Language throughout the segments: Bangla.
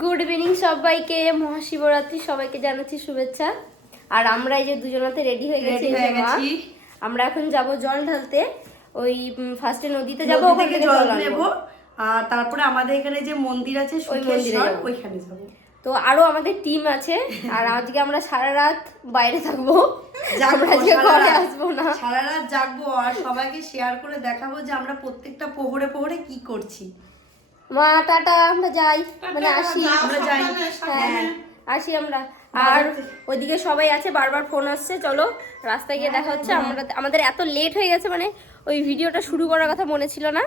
গুড ইভিনিং সবাইকে, মহাশিবরাত্রি সবাইকে জানাচ্ছি শুভেচ্ছা। আর আমরা এই যে দুজনাতে রেডি হয়ে গেছি। আমরা এখন যাব জল ঢালতে। ওই ফার্স্টে নদীতে যাব, ওখান থেকে জল নেব, আর তারপরে আমাদের এখানে যে মন্দির আছে ওই মন্দিরে যাব, ওইখানে যাব। তো আরো আমাদের টিম আছে, আর আজকে আমরা সারা রাত বাইরে থাকবো, আমরা আজকে ঘরে আসবো না, সারা রাত জাগবো আর সবাইকে শেয়ার করে দেখাবো যে আমরা প্রত্যেকটা প্রহরে প্রহরে কি করছি। মা টাটা, আমরা যাই, মানে আসি, আমরা যাই, হ্যাঁ আসি আমরা। আর ওইদিকে সবাই আছে, বারবার ফোন আসছে, চলো রাস্তায় গিয়ে দেখা হচ্ছে। আমাদের এত লেট হয়ে গেছে, মানে ওই ভিডিওটা শুরু করার কথা মনে ছিল না,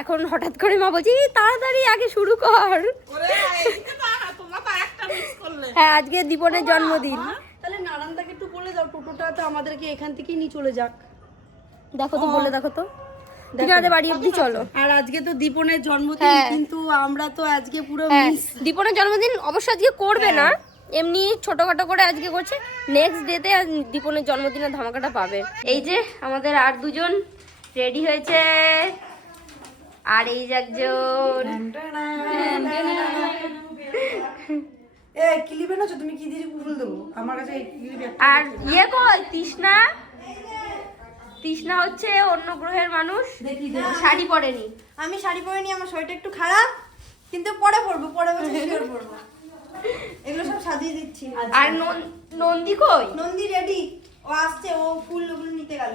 এখন হঠাৎ করে মা বলছি তাড়াতাড়ি আগে শুরু কর। হ্যাঁ আজকে দীপনের জন্মদিন। তাহলে নারায়ণদাকে একটু বলে দাও টোটোটা তো আমাদেরকে এখান থেকেই নিয়ে চলে যাক। দেখো তো, বলে দেখো তো, আমাদের বাড়ি অব্দি চলো। আর আজকে তো দীপনের জন্মদিন, কিন্তু আমরা তো আজকে পুরো মিস। দীপনের জন্মদিন অবশ্য আজকে করবে না, এমনি ছোটখাটো করে আজকে করছে। নেক্সট ডেতে দীপনের জন্মদিনের ধামাকাটা পাবে। এই যে আমাদের আর দুজন রেডি হয়েছে, আর এই যে একজন ক্লিপে না তুমি কি দিয়ে ফুল দেবো আমার কাছে। আর ইয়ে কই তৃষ্ণা, তৃষ্ণা হচ্ছে অন্য গ্রহের মানুষ, শাড়ি পরেনি। আমি শাড়ি পরিনি, আমার শরীরটা একটু খারাপ, কিন্তু পরে পরবো, পরে বছর শিওর পরবো। এগুলো সব সাজিয়ে দিচ্ছি। আর নন্দী কই? নন্দী রেডি, ও আসছে, ও ফুল ওগুলো নিতে গেল।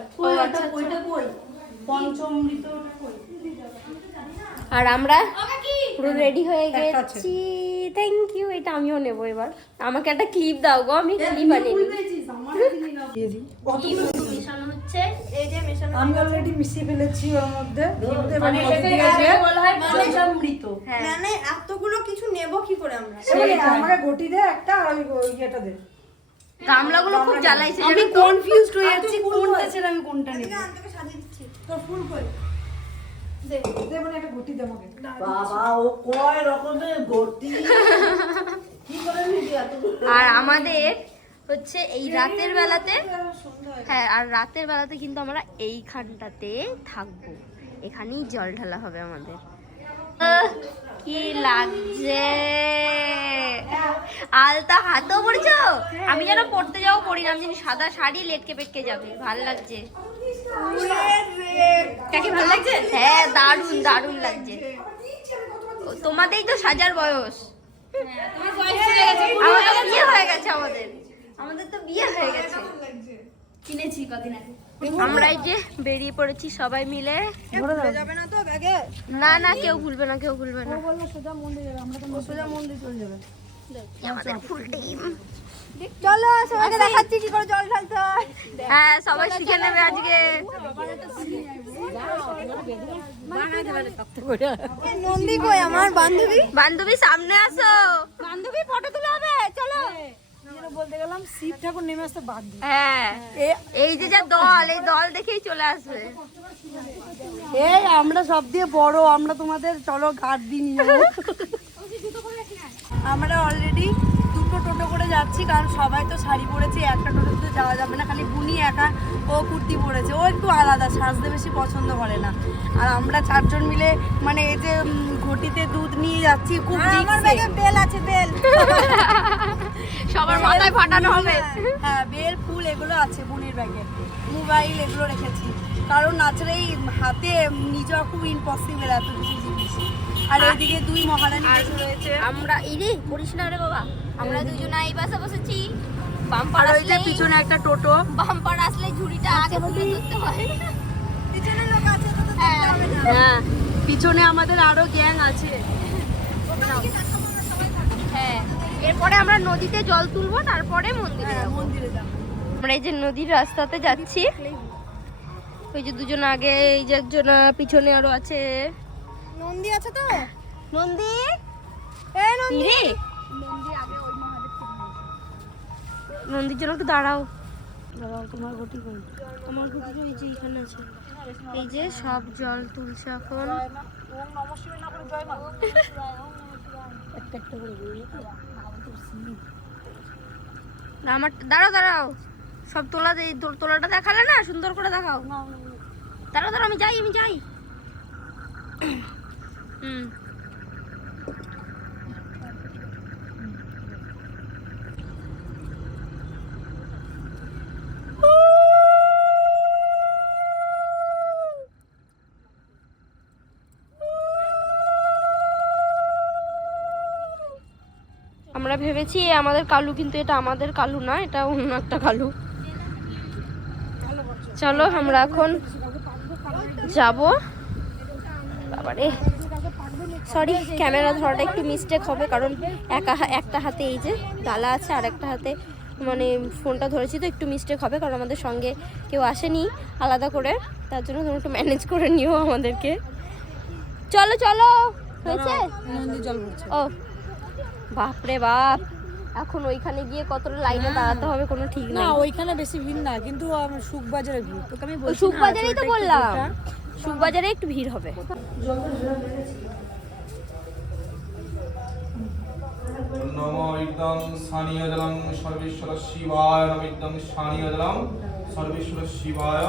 ওইটা কই পঞ্চমৃতটা কই? আর আমরা পুরো রেডি হয়ে গেছি। থ্যাংক ইউ, এটা আমিও নেবো এবার। আমাকে একটা ক্লিপ দাও গো, আমি ক্লিপ আনি। মিশানো হচ্ছে, এই যে মেশানো। আমি অলরেডি মিশিয়ে ফেলেছি ওর মধ্যে। মানে পঞ্চামৃত। মানে এতগুলো কিছু নেব কি করে আমরা? আমাকে ঘটি দে একটা, আর ওই ইয়েটা দে। গামলাগুলো খুব জ্বালাইছে, আমি কনফিউজড হয়ে যাচ্ছি কোনটা ছেড়ে আমি কোনটা নেব। তোকে সাজিয়ে দিচ্ছি। তোর ফুল কই? দে দে, মানে একটা ঘটি দে আমাকে। বাবা ও কয় রকমের গতি কি করে নিবি এত? আর আমাদের হচ্ছে এই রাতের বেলাতে, হ্যাঁ আর রাতের বেলাতে কিন্তু আমরা এইখানটাতে থাকবো, এখানেই জল ঢালা হবে আমাদের। কি লাগছে, আলতা হাতও পড়েছো? আমি যেন পড়তে যাও পড়ি না, আমি জানি সাদা শাড়ি লেটকে পেটকে যাবে, ভাল লাগছে। কাকে ভাল লাগছে? হ্যাঁ দারুণ দারুণ লাগছে। তোমাদেরই তো সাজার বয়স, আমাদের তো বিয়ে হয়ে গেছে, আমাদের তো বিয়ে হয়ে গেছে, কিনেছি কদিন আগে। আমরা এই যে বেরিয়ে পড়েছি সবাই মিলে। যাবে না তো ব্যাগে? না না, কেউ ভুলবে না, কেউ ভুলবে না। সোজা মন্দিরে, আমরা তো সোজা মন্দির চলে যাবে। আমাদের ফুল টিম। চলো সবাইকে দেখাচ্ছি কি করে জল ঢালতে হয়। হ্যাঁ সবাই শিখে নেবে আজকে। নন্দী কই আমার বান্ধবী? বান্ধবী সামনে আসো, বান্ধবী ফটো তুলে হবে, চলো। বলতে গেলাম শিব ঠাকুর নেমে আসতে বাধ্য। হ্যাঁ এই যে যা দল, এই দল দেখেই চলে আসবে। এই আমরা সব দিয়ে বড়, আমরা তোমাদের চলো গার্ড দিয়ে নিয়ে যাবো। আমরা অলরেডি দুটো টোটো করে যাচ্ছি, কারণ সবাই তো শাড়ি পরেছে, একটা টোটোতে যাওয়া যাবে না। খালি বুনি একা, ও কুর্তি পরেছে, ও একটু আলাদা, সাজতে বেশি পছন্দ করে না। আর আমরা চারজন মিলে মানে এই যে ঘটিতে দুধ নিয়ে যাচ্ছি, খুব আমার ব্যাগে বেল আছে, বেল। সবার মাথায় ফাটানো হবে। হ্যাঁ বেল ফুল এগুলো আছে বুনির ব্যাগে, মোবাইল এগুলো রেখেছি, কারণ নাচলে এই হাতে নিজে খুব ইম্পসিবল এত কিছু জিনিস। আর এইদিকে দুই মহারানী রয়েছে। আমরা এই রে করিস না রে বাবা, আমরা দুজনে এই পাশে বসেছি। বাম্পার আর ওই যে আসলে পিছনে একটা টোটো, বাম্পার আসলে ঝুড়িটা আগে তুলে ধরতে হয়। পিছনে লোক আছে তো দেখতে হবে না। হ্যাঁ পিছনে আমাদের আরো গ্যাং আছে। হ্যাঁ এরপরে আমরা নদীতে জল তুলবো, তারপরে মন্দিরে যাবো। মন্দিরে যাবো। আমরা এই যে নদীর রাস্তাতে যাচ্ছি, ওই যে দুজন আগে, এই যে একজন পিছনে আরো আছে। নন্দী আছে তো? নন্দী, এই নন্দী। রে নন্দীর জন্য একটু দাঁড়াও। দাঁড়াও, তোমার ঘটি কই? আমার ঘুটি তো এই যে এখানে আছে। এই যে সব জল তুলছে এখন। একটা একটা করে বলি। আমার দাঁড়াও দাঁড়াও, সব তোলাটা দেখালে না, সুন্দর করে দেখাও। দাঁড়াও দাঁড়াও, আমি যাই। হুম আমরা ভেবেছি আমাদের কালু, কিন্তু এটা আমাদের কালু না, এটা অন্য একটা কালু। চলো আমরা এখন যাব। বাবারে সরি, ক্যামেরা ধরাটা একটু মিস্টেক হবে, কারণ একটা হাতে এই যে ডালা আছে আর একটা হাতে মানে ফোনটা ধরেছি, তো একটু মিস্টেক হবে, কারণ আমাদের সঙ্গে কেউ আসেনি আলাদা করে, তার জন্য তুমি একটু ম্যানেজ করে নিও আমাদেরকে। চলো চলো, হয়েছে? ও বাপরে বাপ, এখন ওইখানে গিয়ে কতটা লাইনে দাঁড়াতে হবে কোনো ঠিক না, নেই। ওইখানে বেশি ভিড় না, কিন্তু সুখবাজারে ভিড়, তোকে আমি বলছি। সুখবাজারেই তো বললাম, সুখবাজারে একটু ভিড় হবে। নমো ইদং স্থানীয় জলং সর্বেশ্বর শিবায় নমো ইদং স্থানীয় জলং সর্বেশ্বর শিবায়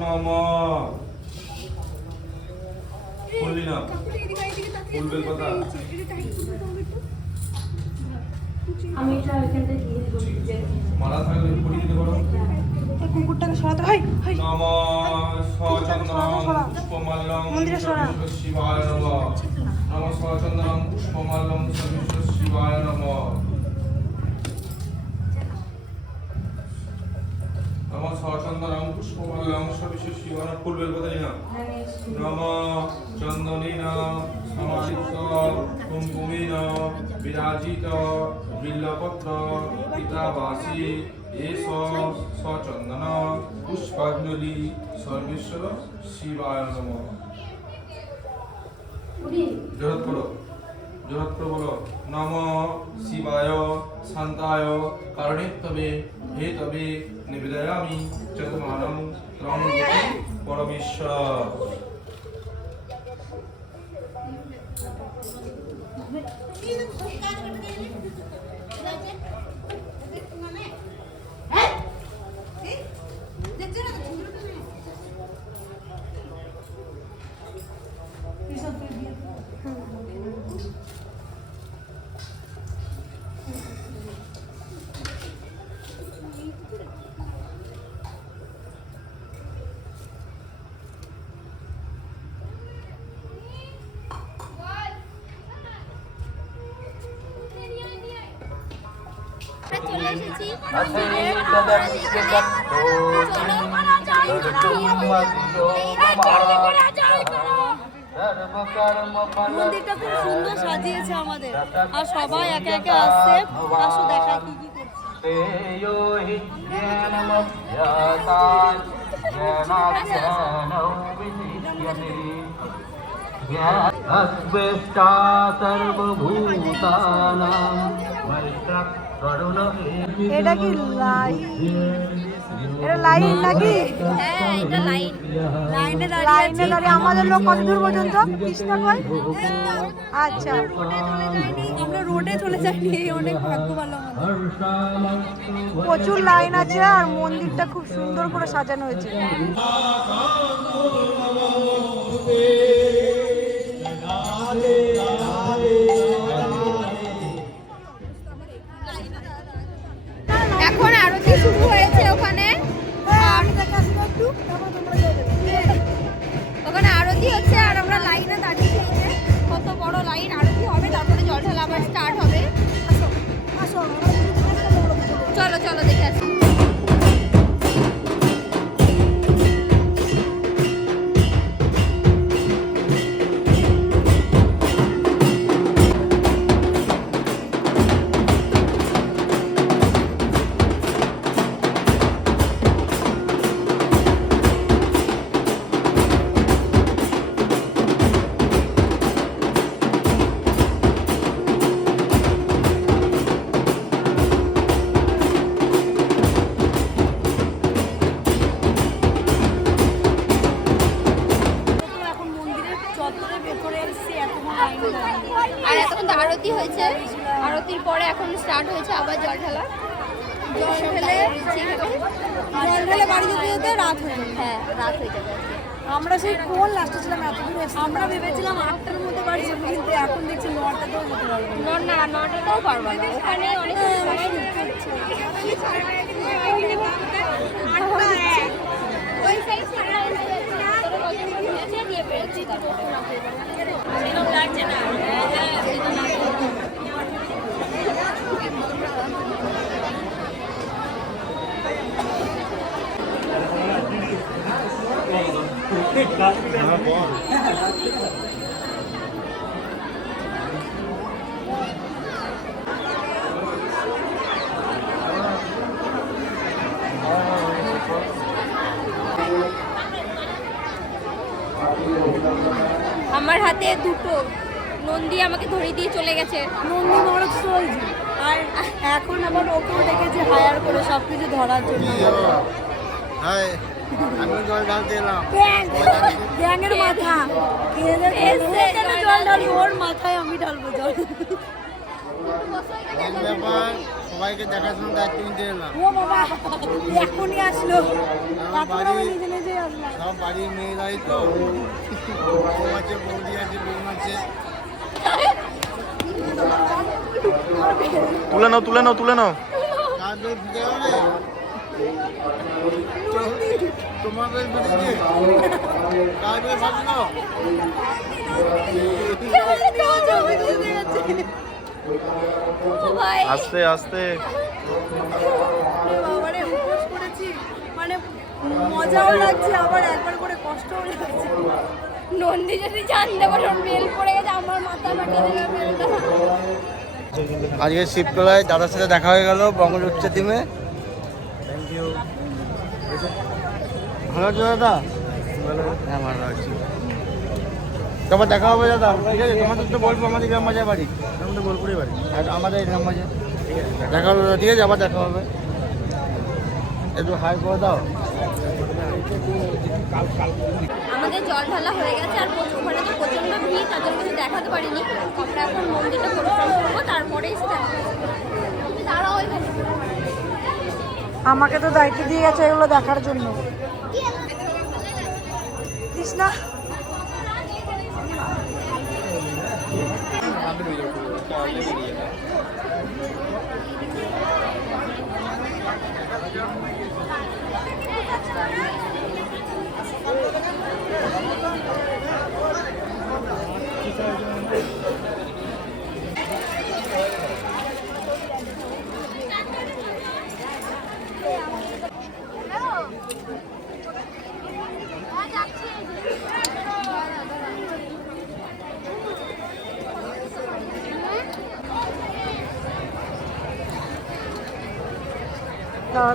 নমঃ। বললি না ফুলবেল কথা আমি এটা ওইখানটা দিয়ে মালা থাকলে পড়ি দিতে পারো। কুকুরটাকে সরাতে হয়। নমঃ সচন্দনং পুষ্পমাল্যং সর্বেশ্বর শিবায় নমঃ। নমঃ সচন্দনং পুষ্পমাল্যং সর্বেশ্বর শিবায় নমঃ। নমঃ সচন্দনং পুষ্পমাল্যং সর্বেশ্বর শিবায় নমঃ। ফুলবেল কথা না। নমঃ চন্দনেন সমালিপ্ত কুঙ্কুমেন বিরাজিত বিল্লপত্র পিতাবাসী এষ সচন্দন পুষ্পাঞ্জলি সর্বেশ্বর শিবায় নমঃ। জোরত করো, জোরত করে বলো। নমঃ শিবায় শান্তায় কারণেত্তবে হে তবে নিবেদয়ামি চতুর্মানং ত্রং পরমেশ্বর। চলে এসেছি মন্দিরটা খুব সুন্দর সাজিয়েছে আমাদের, আর সবাই একে একে আসছে। আসো দেখা কি কি अद्वेष्टा सर्वभूतानां এটা কি লাইন? এটা লাইন নাকি? হ্যাঁ এটা লাইন। লাইনে লাইনে দাঁড়িয়ে আমাদের লোক কত দূর পর্যন্ত? কৃষ্ণা কই? আচ্ছা, আমরা রোডে চলে যাইনি, অনেক ভাগ্য ভালো আমাদের। প্রচুর লাইন আছে আর মন্দিরটা খুব সুন্দর করে সাজানো হয়েছে। এখন আরতি শুরু হয়েছে ওখানে, ওখানে আরতি হচ্ছে আর আমরা লাইনে দাঁড়িয়ে আছে। কত বড় লাইন, আরতি হবে তারপরে জল ঢালা আবার স্টার্ট হবে। চলো চলো দেখে আসি। আর এতক্ষণ তো আরতি হয়েছে, আরতির পরে এখন স্টার্ট হয়েছে আবার জল ঢালা। জল ঢেলে বাড়ি যেতে যেতে রাত হয়ে যাবে। হ্যাঁ রাত হয়ে যাবে আজকে। আমরা সেই কোন লাস্টে ছিলাম, এত দূর আমরা ভেবেছিলাম 8টার মধ্যে বাড়ি যাবো, কিন্তু এখন দেখছি 9টাতেও যেতে পারবো না। না 9টাতেও পারবো না, ওখানে অনেক ওই সাইড দিয়ে পেরেছি তারপরে লাগছে না। আমার হাতে দুটো, নন্দী আমাকে ধরিয়ে দিয়ে চলে গেছে। নন্দী মহারাজ চলছে, আর এখন আবার ওকেও ডেকেছে হায়ার করে সব কিছু ধরার জন্য। আমি জল ঢালতে এলাম। ব্যাঙের মাথা জল ঢালবো, ওর মাথায় আমি ঢালবো জল। ব্যাপার সবাইকে দেখাশোনার দায়িত্ব নিতে এলাম। ও বাবা এখনই আসলো, এখন আমি নিজে নিজেই আসলাম। সব বাড়ির মেয়েরাই তো, বউ আছে, বৌদি আছে, বোন আছে। তুলে নাও তুলে নাও তুলে নাও। কার বেল ফুটে গেলে তোমার বেল ফুটেছে, কার বেল ফাটলো? ভাই আস্তে আস্তে। বাবারে উপোস করেছি, মানে মজাও লাগছে আবার একবার করে কষ্টও লাগছে। নন্দী যদি জানতে পারে ওর বেল পড়ে গেছে, আমার মাথা ফাটিয়ে দেবে বেলটা। আজকে শিবতলায় দাদার সাথে দেখা হয়ে গেল বঙ্গলোচ্চা টিমে। Thank you. ভালো আছো দাদা? হ্যাঁ ভালো আছি। তোমার দেখা হবে দাদা, ঠিক আছে? তোমাদের তো বলবো আমাদের গ্রাম বাজার বাড়ি, আমাদের বোলপুরে বাড়ি, আর আমাদের গ্রাম বাজার। ঠিক আছে দেখা হবে দাদা, ঠিক আছে? আবার দেখা হবে। একটু হাই করে দাও। আমাদের জল ঢালা হয়ে গেছে, আর ওখানে তো প্রচন্ড ভিড়, তাদের কিছু দেখাতে পারিনি। আমরা এখন মন্দিরটা পরিক্রমা করবো, তারপরে এসে দেখা হবে। তুমি দাঁড়াও এখানে। আমাকে তো দায়িত্ব দিয়ে গেছে এগুলো দেখার জন্য। কৃষ্ণা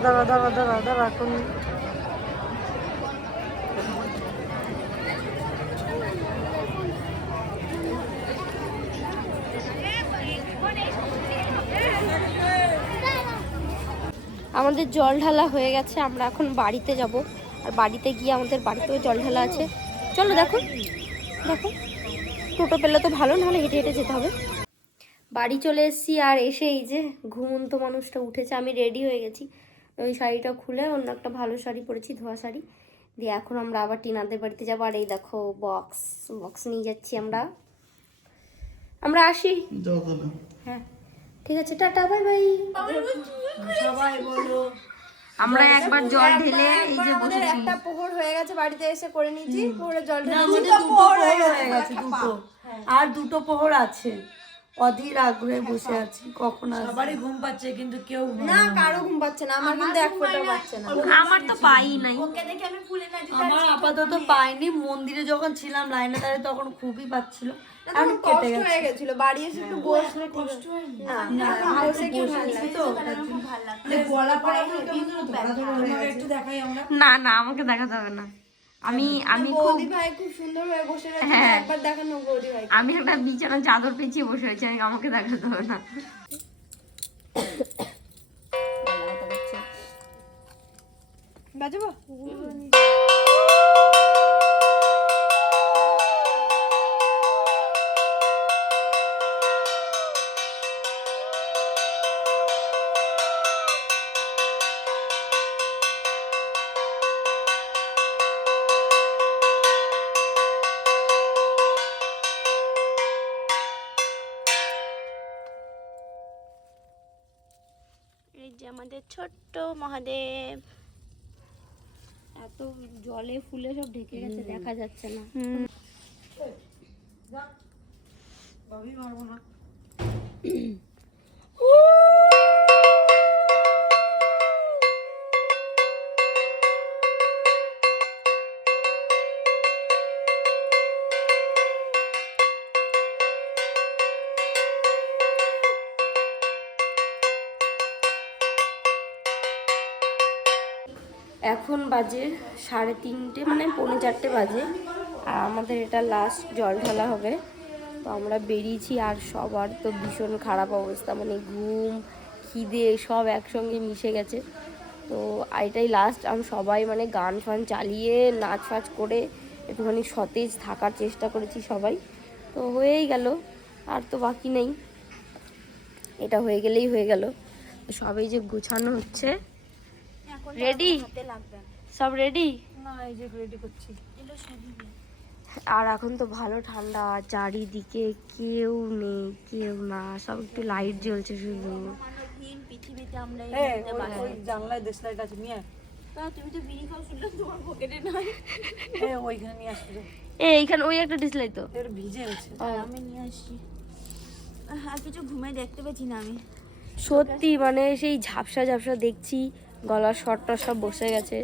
দাঁড়া এখন আমাদের জল ঢালা হয়ে গেছে, আমরা এখন বাড়িতে যাব। আর বাড়িতে গিয়ে আমাদের বাড়িতেও জল ঢালা আছে। চলো দেখো দেখো, টোটো পেলে তো ভালো, নাহলে হেঁটে হেঁটে যেতে হবে। বাড়ি চলে এসেছি, আর এসে এই যে ঘুমন্ত মানুষটা উঠেছে। আমি রেডি হয়ে গেছি, ওই শাড়িটা খুলে অন্য একটা ভালো শাড়ি পরেছি, ধোয়া শাড়ি দিয়ে। এখন আমরা আবার টিনাদের বাড়িতে যাবো। আর এই দেখো বক্স নিয়ে যাচ্ছি আমরা আসি। হ্যাঁ ঠিক আছে, টাটা বাই বাই। সবাই বলো আমরা একবার জল ঢেলে এই যে আমাদের একটা পোহর হয়ে গেছে, বাড়িতে এসে করে নিয়েছি। পোহরে জল ঢেলে আমাদের দুটো পোহর হয়ে গেছে, দুটো আর দুটো পোহর আছে। অধীর আগ্রহে বসে আছি কখন আসবে। সবারই ঘুম পাচ্ছে কিন্তু কেউ না, কারো ঘুম পাচ্ছে না, আমার কিন্তু এক ফোঁটাও পাচ্ছে না। আমার তো পাই নাই। ওকে দেখে আমি ফুলে না আমার আপাতত পাইনি। মন্দিরে যখন ছিলাম লাইনে দাঁড়িয়ে তখন খুবই পাচ্ছিল, এখন কেটে কষ্ট গেছে। হয়ে গেছিল। বাড়ি এসে একটু বসলে কষ্ট হয় না, বসে কি ভালো লাগছে তো। গলা পড়া একটু দেখাই আমরা। না না, আমাকে দেখাতে হবে না। আমি খুব বৌদি ভাই খুব সুন্দর হয়ে বসে গেছে, একবার দেখানো বৌদি ভাই। আমি একটা বিছানা চাদর পেঁচিয়ে বসে আছি, আমাকে দেখাতে হবে না। বাজাবো এই যে আমাদের ছোট্ট মহাদেব, এত জলে ফুলে সব ঢেকে গেছে, দেখা যাচ্ছে না। ভাবি মারবো না। এখন বাজে 3:30 মানে 3:45 বাজে, আর আমাদের এটা লাস্ট জল ঢালা হবে। তো আমরা বেরিয়েছি, আর সবার তো ভীষণ খারাপ অবস্থা, মানে ঘুম খিদে সব একসঙ্গে মিশে গেছে। তো এটাই লাস্ট, আমি সবাই মানে গান ফান চালিয়ে নাচ ফাচ করে একটুখানি সতেজ থাকার চেষ্টা করেছি সবাই। তো হয়েই গেল, আর তো বাকি নেই, এটা হয়ে গেলেই হয়ে গেল। সবাই যে গোছানো হচ্ছে, রেডি সব রেডি, না এই যে রেডি করছি। আর এখন তো ভালো ঠান্ডা, চারিদিকে কেউ নেই, কেউ না, সব একটু লাইট জ্বলছে শুধু। পৃথিবীতে আমরা ওই জানলায় দেশলাইট আছে, নিয়ে তুমি তো বিড়ি খাও শুনলাম তোমার পকেটে নাই। ওইখানে নিয়ে আসবে। এইখানে ওই একটা ডিসলাই তো। এর ভিজে আছে। আমি নিয়ে আসছি। আর কিছু ঘুমাই দেখতে পেয়েছি না আমি। সত্যি মানে সেই ঝাপসা ঝাপসা দেখছি, গলার শটটা সব বসে গেছে,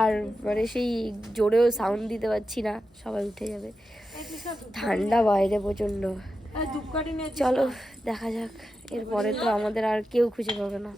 আর মানে সেই জোরেও সাউন্ড দিতে পারছি না, সবাই উঠে যাবে। ঠান্ডা বাইরে প্রচণ্ড। ধূপকাঠি নিয়ে চলো দেখা যাক, এরপরে তো আমাদের আর কেউ খুঁজে পাবে না।